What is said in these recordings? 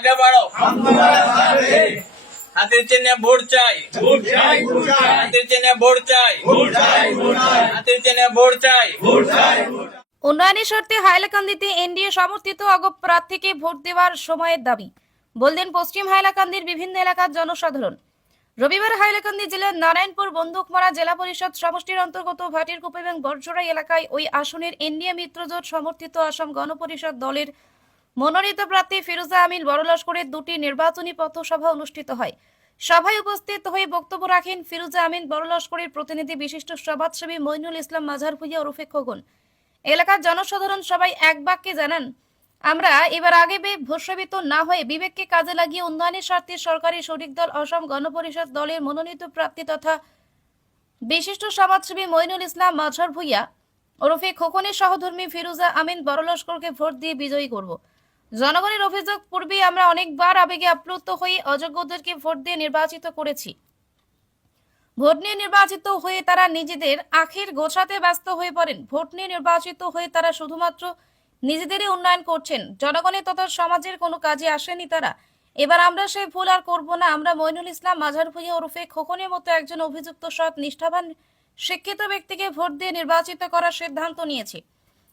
আগে বাড়ো হাতির চিহ্নে ভোট চাই। হাতির চিহ্নে ভোট চাই। হাতির চিহ্নে ভোট চাই। উন্নয়নের স্বার্থে হাইলাকান্দিতে এনডিএ সমর্থিত অগপ প্রার্থীকে ভোট দেওয়ার সময়ের দাবি। বললেন পশ্চিম হাইলাকান্দির বিভিন্ন এলাকার জনসাধারণ। রবিবার হাইলাকান্দি জেলার নারায়ণপুর বন্দুকমারা জেলা পরিষদ সমষ্টির অন্তর্গত ভাটিরকুপ এবং বরজোড়া এলাকায় ওই আসনের এনডিএ মিত্রজোট সমর্থিত আসাম গণপরিষদ দলের মনোনীত প্রার্থী ফিরোজা আমিন বড়লস্করের দুটি নির্বাচনী পথসভা অনুষ্ঠিত হয়। সভায় উপস্থিত হয়ে বক্তব্য রাখেন ফিরোজা আমিন বড়লস্করের প্রতিনিধি বিশিষ্ট সমাজসেবী মইনুল ইসলাম মাঝার ভুইয়া ওরফে খোকন। এলাকার জনসাধারণ সবাই এক বাক্যে জানান, আমরা এবার আগে ভস্মীভূত না হয়ে বিবেককে কাজে লাগিয়ে উন্নয়নের স্বার্থে সরকারি শরিক দল, অসম গণপরিষদ দলের মনোনীত প্রাপ্তি তথা বিশিষ্ট সমাজসেবী মইনুল ইসলাম মাঝার ভুইয়া ওরফে খোকনের সহধর্মী ফিরুজা আমিন বড়লস্করকে ভোট দিয়ে বিজয়ী করব। জনগণের অভিযোগ, পূর্বে আমরা অনেকবার আবেগে আপ্লুত হয়ে অযোগ্যদেরকে ভোট দিয়ে নির্বাচিত করেছি। ভোট নিয়ে নির্বাচিত হয়ে তারা নিজেদের আখের গোছাতে ব্যস্ত হয়ে পড়েন। ভোট নিয়ে নির্বাচিত হয়ে তারা শুধুমাত্র নিজেদেরই উন্নয়ন করছেন। জনগণের তথা সমাজের কোনো কাজে আসেনি তারা। এবার আমরা সেই ভুল আর করব না। আমরা মইনুল ইসলাম মাঝার ভুইয়া ওরফে খোকনের মতো একজন অভিযুক্ত, সৎ, নিষ্ঠাবান, শিক্ষিত ব্যক্তিকে ভোট দিয়ে নির্বাচিত করার সিদ্ধান্ত নিয়েছি।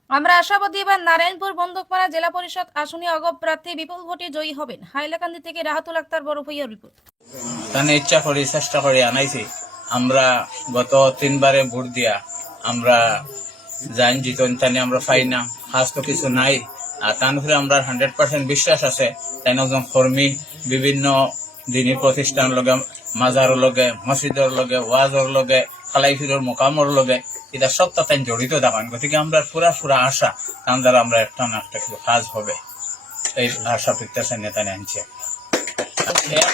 আমরা আশাবাদী এবার নারায়ণপুর বন্দুকপাড়া জেলা পরিষদ আসনে অগপ প্রার্থী বিপুল ভোটে জয়ী হবেন। হাইলাকান্দি থেকে রাহাতুল আক্তার, বড় ভুইয়া রিপোর্ট। তাহলে ইচ্ছা করি, চেষ্টা করি আনাইছি। আমরা গত তিনবারে ভোট দিয়া আমরা জান জিতন তানে আমরা পাই না। খাস তো কিছু নাই। আর তার উপরে আমরা হান্ড্রেড পার্সেন্ট বিশ্বাস আছে। তাই একজন কর্মী, বিভিন্ন দিনী প্রতিষ্ঠান লগে, মাজার লগে, মসজিদর লগে, ওয়াজর লগে, খালাইফিরর মোকামর লগে এটা সব তাতে জড়িত দেখান গতিকে আমরা পুরা পুরা আশা তার দ্বারা আমরা একটা না একটা কিছু কাজ হবে। এই আশা প্রত্যাশা নেতা আনছে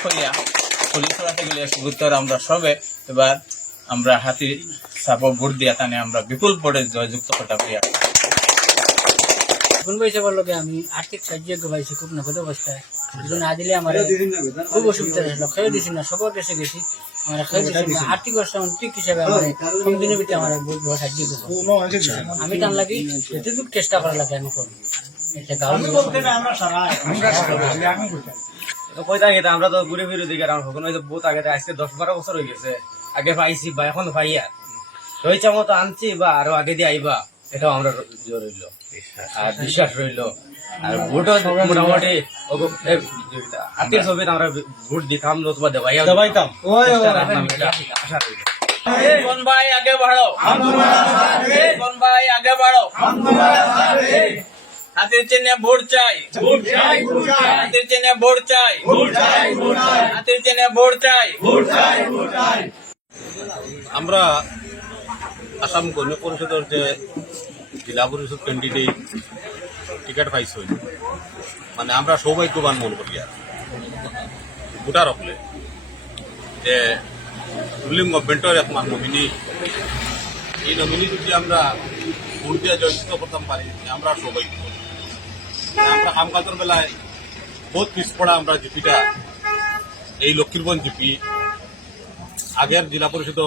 হইয়া পুলিশ হাতে গেলে উত্তর আমরা সবে, এবার আমরা হাতি সাপো ভোট দিয়া তানে আমরা বিপুল ভোটে জয়যুক্ত করতে পারি। আমি আর্থিক সাহায্য পাইছি খুব নগদ অবস্থায়। দুজন না দিলে আমার খুব অসুবিধা হয়েছিল খেয়ে দিছি না সবার কাছে গেছি। আমার খেয়ে দিছি না। আর্থিক অবস্থা হিসাবে আমার কম দিনের ভিতরে আমার বহুত সাহায্য করব আমি টান লাগি যতটুকু চেষ্টা করা লাগে আমি করব তো কই থাকে আমরা তো ঘুরে ফিরে দিকে আমরা কখনো হয়তো বহুত আগে আজকে দশ বারো বছর হয়ে গেছে। আগে পাইছি বা এখন আর। তো মতো আনছি বা আরও আগে দিয়ে আইবা এটাও আমরা জোর রইল আর বিশ্বাস রইল। আর ভোটও মোটামুটি আত্মীয় ছবিতে আমরা ভোট দিতাম নতুবা দেবাইয়া দেবাইতাম আশা রইল কোন ভাই আগে বাড়ো কোন ভাই আগে বাড়ো হাতির চিহ্নে ভোট চাই। হাতির চিহ্নে ভোট চাই। হাতির চিহ্নে ভোট চাই। আমরা আসাম গণ পরিষদের যে জেলা পরিষদ ক্যান্ডিডেট টিকিট পাইছি মানে আমরা সৌভাগ্যবান মনে করি আর। ভোটার হকলে যে রুলিং গভর্নমেন্টের একমাত্র নমিনি। এই নমিনি যদি আমরা ভোট দিয়ে জয়যুক্ত করতাম পারি আমরা সৌভাগ্য আমরা কাম কাজের বেলায় বহুত পিছপড়া আমরা জিপিটা, এই লক্ষ্মীরগঞ্জ জিপি আগের জেলা পরিষদ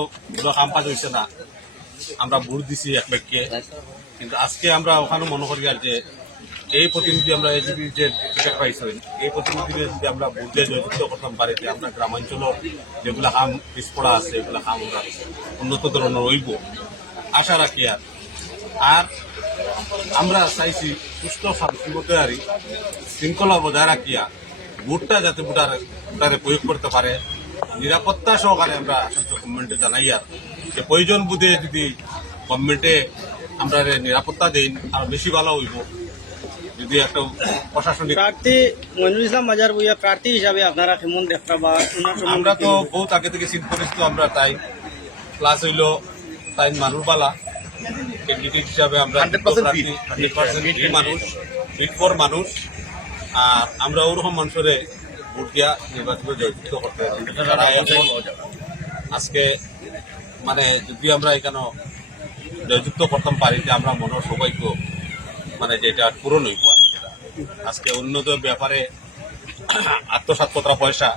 কাম কাজ হয়েছে না। আমরা ভোট দিছি এক বাক্যে। কিন্তু আজকে আমরা ওখানে মনে করি আর যে এই প্রতিনিধি আমরা এজিপি যে টিকিট পাইছি এই প্রতিনিধি যদি আমরা দিয়ে জয়যুক্ত করতাম যে আমরা গ্রামাঞ্চল যেগুলা কাম পিছপড়া আছে এগুলা কাম আমরা উন্নত ধরনের রইব, আশা রাখি আর। আর আমরা চাইছি সুস্থ শান্তিমতারি শৃঙ্খলা বজায় রাখিয়া ভোটটা যাতে ভোটার, ভোটারে প্রয়োগ করতে পারে, নিরাপত্তা সহকারে আমরা গভর্নমেন্টে জানাই আর যে প্রয়োজন বুধে যদি গভর্নমেন্টে আমরা নিরাপত্তা দেই, আর বেশি ভালো হইব। যদি একটা প্রশাসনিক প্রার্থী মইনুল ইসলাম বাজার বইয়া প্রার্থী হিসাবে আপনারা কেমন দেখা বা আমরা তো বহুত আগে থেকে চিন্তা করেছি আমরা তাই। প্লাস হইল তাই মানুষ বালা। ক্যান্ডিডেট হিসাবে আমরা হান্ড্রেড পার্সেন্ট মানুষ ফর মানুষ। আর আমরা ওরকম মানুষের ভোট দিয়া নির্বাচনে জয়যুক্ত করতে পারি। আজকে মানে যদি আমরা এখানে জয়যুক্ত করতাম পারি যে আমরা মনের সৌভাগ্য মানে যেটা পূরণ হইব আর আজকে উন্নত ব্যাপারে আত্মসাত কতটা পয়সা,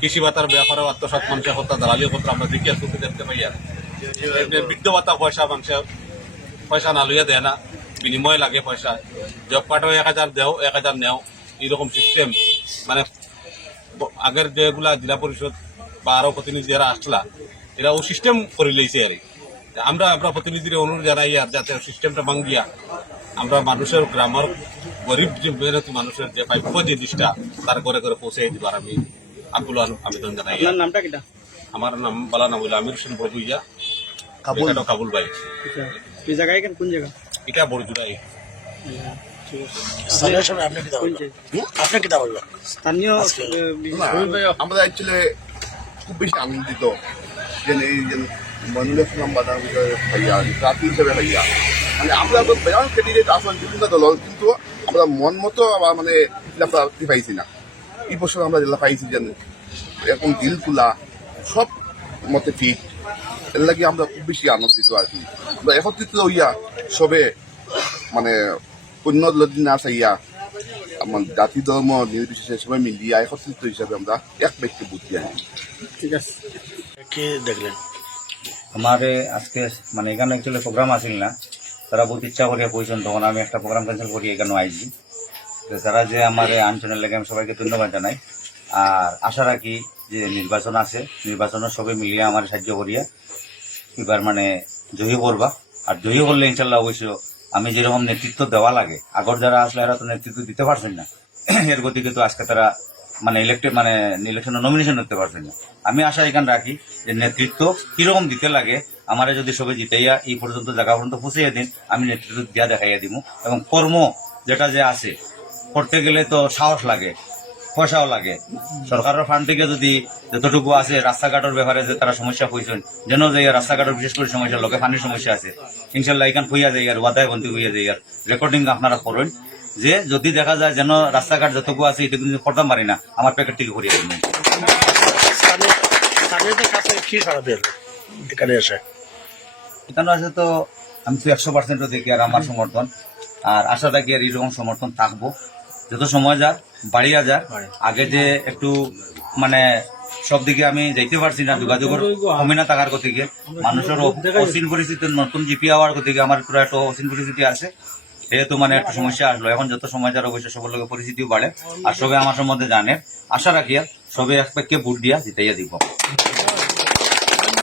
কৃষি ভাতার ব্যাপারেও আত্মসাত মানুষের হত্যা, দালালি হত্যা আমরা আর চোখে দেখতে পাই আর। বৃদ্ধ ভাতা পয়সা মানুষের পয়সা না লইয়া দেয় না, বিনিময় লাগে পয়সা। জব কার্ডও এক হাজার দেও, এক হাজার নেও, এইরকম সিস্টেম মানে আগের যেগুলা জেলা পরিষদ বা আরও প্রতিনিধি যারা আসলা, এরা ও সিস্টেম করে লইছে আর। আমরা আমরা প্রতিনিধির অনুরোধ জানাই আর যাতে সিস্টেমটা ভাঙ্গিয়া আমরা মানুষের গ্রামের গরিব যে মেহনতি মানুষের যে প্রাপ্য জিনিসটা তার ঘরে ঘরে পৌঁছে দিবার আমি আকুল আবেদন জানাই। নামটা কিটা? আমার নাম বলা নাম হইল আমির হোসেন বরগুইয়া কাবুল। কাবুল ভাই। আচ্ছা এই জায়গায় কেন কোন জায়গা? এটা বড়জুড়াই আমরা অ্যাকচুয়ালি খুব বেশি আনন্দিত যে এই যে মনুল ইসলাম বাদাম ভাইয়া হিসেবে ভাইয়া মানে আমরা তো বেয়ান ক্যান্ডিডেট আসল বিভিন্ন দল কিন্তু আমরা মন মতো মানে এটা প্রার্থী পাইছি না। এই বছর আমরা যেটা পাইছি যে এখন দিল তোলা সব মতে ঠিক এর লাগে আমরা খুব বেশি আনন্দিত আর কি। আমরা একত্রিত হইয়া সবে মানে অন্য দলের না চাইয়া আমার জাতি ধর্ম নির্বিশেষে সবাই মিলিয়া একত্রিত হিসাবে আমরা এক ব্যক্তি বুদ্ধি আনি ঠিক আছে। কি দেখলেন? আমারে আজকে মানে এখানে অ্যাকচুয়ালি প্রোগ্রাম আসিল না। তারা বহুত ইচ্ছা করিয়া বইছেন তখন আমি একটা প্রোগ্রাম ক্যান্সেল করি এখানে আইছি। তো তারা যে আমার আনশনের লেগে আমি সবাইকে ধন্যবাদ জানাই। আর আশা রাখি যে নির্বাচন আছে, নির্বাচনের সবাই মিলিয়ে আমার সাহায্য করিয়া এবার মানে জয়ী করবা। আর জয়ী করলে ইনশাল্লাহ অবশ্য আমি যেরকম নেতৃত্ব দেওয়া লাগে, আগর যারা আসলে এরা তো নেতৃত্ব দিতে পারছেন না, এর গতিকে তো আজকে তারা মানে ইলেক্টেড মানে ইলেকশনে নমিনেশন করতে পারছেন না। আমি আশা এখানে রাখি যে নেতৃত্ব কীরকম দিতে লাগে, আমারে যদি সবে জিতাইয়া এই পর্যন্ত জায়গা পর্যন্ত পৌঁছাইয়া দিন, আমি নেতৃত্ব দিয়া দেখাইয়া দিব এবং কর্ম যেটা যে আছে, করতে গেলে তো সাহস লাগে, পয়সাও লাগে। সরকারের ফান্ড থেকে যদি যতটুকু আছে রাস্তাঘাটের ব্যাপারে যে তারা সমস্যা হয়েছেন যেন যে রাস্তাঘাটের বিশেষ করে সমস্যা, লোকে পানির সমস্যা আছে, ইনশাল্লাহ এখান হইয়া যায় আর ওয়াদায় বন্দি হইয়া যায় আর রেকর্ডিং আপনারা করেন। যে যদি দেখা যায় যেন রাস্তাঘাট যতটুকু আছে এটা কিন্তু করতে পারি না আমার প্যাকেট থেকে করিয়া পেল এখানে আছে তো আমি তো একশো পার্সেন্ট দেখি আর আমার সমর্থন। আর আশা রাখি আর এরকম সমর্থন থাকব। যত সময় যাক বাড়িয়া যাক আগে যে একটু মানে সব দিকে আমি যাইতে পারছি না যোগাযোগের কমে না থাকার গতিকে। মানুষের অ- অসীন পরিস্থিতি নতুন জিপি হওয়ার গতিকে আমার পুরো একটা অসীন পরিস্থিতি আছে। যেহেতু মানে একটা সমস্যা আসলো, এখন যত সময় যার অবশ্যই সবার লোকের পরিস্থিতিও বাড়ে, আর সবে আমার সম্বন্ধে জানে। আশা রাখিয়া সবে এক প্যাককে ভোট দিয়া জিতাইয়া দিব।